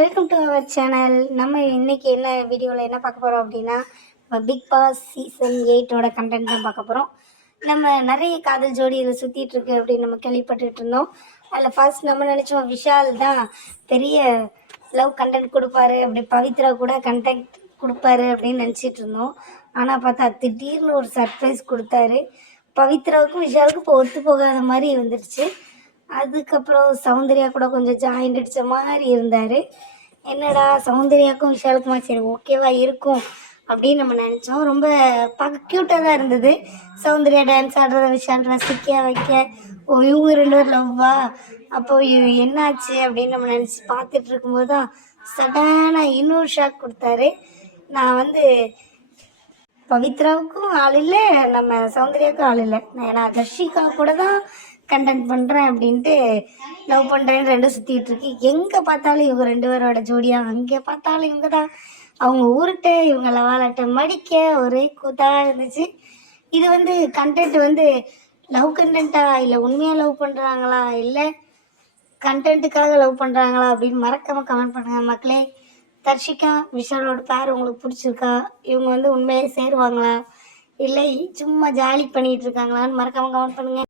Welcome to our channel நம்ம இன்னைக்கு என்ன வீடியோவில் என்ன பார்க்க போகிறோம் அப்படின்னா பிக் பாஸ் சீசன் எயிட்டோட கண்டென்ட் தான் பார்க்க போகிறோம் நம்ம நிறைய காதல் ஜோடி இதில் சுற்றிட்டு இருக்கு அப்படின்னு நம்ம கேள்விப்பட்டுட்டு இருந்தோம். அதில் ஃபர்ஸ்ட் நம்ம நினச்சோம் விஷால் தான் பெரிய லவ் கண்டென்ட் கொடுப்பாரு. அப்படி பவித்ரா கூட கண்டென்ட் கொடுப்பாரு அப்படின்னு நினச்சிட்டு இருந்தோம். ஆனால் பார்த்தா திடீர்னு ஒரு சர்ப்ரைஸ் கொடுத்தாரு. பவித்ராவுக்கும் விஷாலுக்கும் இப்போ ஒத்து போகாத மாதிரி வந்துடுச்சு. அதுக்கப்புறம் சௌந்தர்யா கூட கொஞ்சம் ஜாயிண்ட் அடித்த மாதிரி இருந்தார். என்னடா சௌந்தர்யாக்கும் விஷாலுக்குமா சரி ஓகேவா இருக்கும் அப்படின்னு நம்ம நினச்சோம். ரொம்ப பார்க்க க்யூட்டாக தான் இருந்தது. சௌந்தர்யா டான்ஸ் ஆடுறத விஷால் ரசிக்க வைக்க. ஓ இவங்க ரெண்டு பேர் லவ்வா அப்போ என்னாச்சு அப்படின்னு நம்ம நினச்சி பார்த்துட்டு இருக்கும்போது தான் சடனாக இன்னொரு ஷாக் கொடுத்தாரு. நான் வந்து பவித்ராவுக்கும் ஆள் இல்லை நம்ம சௌந்தர்யாவுக்கும் ஆள் இல்லை. நான் தர்ஷிகா கூட தான் கண்டென்ட் பண்ணுறேன் அப்படின்ட்டு லவ் பண்ணுறேன்னு ரெண்டும் சுற்றிட்டு இருக்கு. எங்கே பார்த்தாலும் இவங்க ரெண்டு பேரோட ஜோடியாக அங்கே பார்த்தாலும் இவங்க தான் அவங்க ஊருட்ட இவங்க லவாலட்ட மடிக்க ஒரே கூத்தாக இருந்துச்சு. இது வந்து கண்டென்ட் வந்து லவ் கண்டென்ட்டா இல்லை உண்மையாக லவ் பண்ணுறாங்களா இல்லை கண்டென்ட்டுக்காக லவ் பண்ணுறாங்களா அப்படின்னு மறக்காமல் கமெண்ட் பண்ணுங்கள் மக்களே. தர்ஷிகா விஷாலோட பேர் உங்களுக்கு பிடிச்சிருக்கா? இவங்க வந்து உண்மையிலே சேருவாங்களா? இல்லை சும்மா ஜாலி பண்ணிட்டு இருக்காங்களான்னு மறக்காமல் கமெண்ட் பண்ணுங்கள்